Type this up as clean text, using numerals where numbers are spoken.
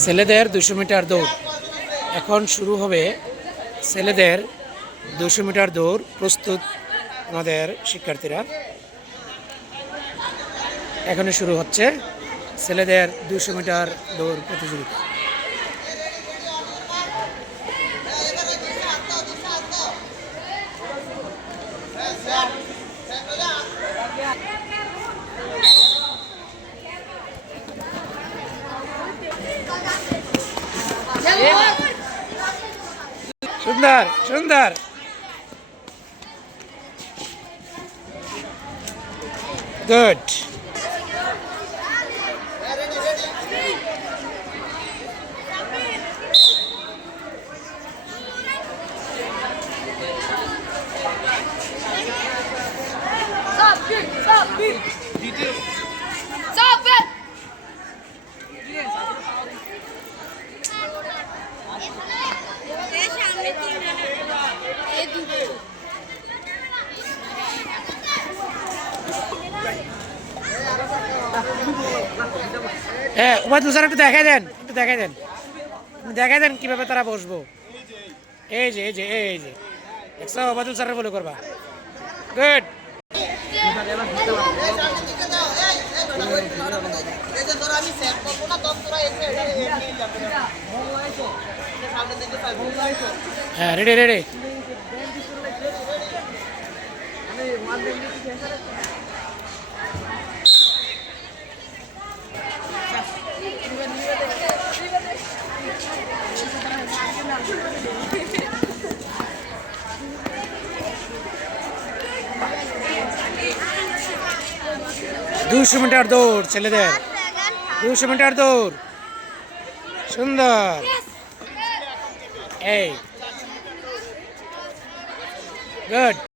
ছেলেদের 200 মিটার দৌড় এখন শুরু হবে। ছেলেদের 200 মিটার দৌড় প্রস্তুত আমাদের শিক্ষার্থীরা। এখনই শুরু হচ্ছে ছেলেদের 200 মিটার দৌড় প্রতিযোগিতা। সুন্দর সুন্দর গুড। হ্যাঁ, ওবায়দুল স্যার একটু দেখাই দেন, একটু দেখাই দেন, দেখাই দেন কিভাবে তারা বসবো। এই যে এই যে এই যে দেখছো, ওবায়দুল স্যারের ফলো করবা। গুড। হ্যাঁ, রেডি রেডি। দুশো মিটার দৌড় ছেলেদের, 200 মিটার দৌড়। সুন্দর। এই গুড।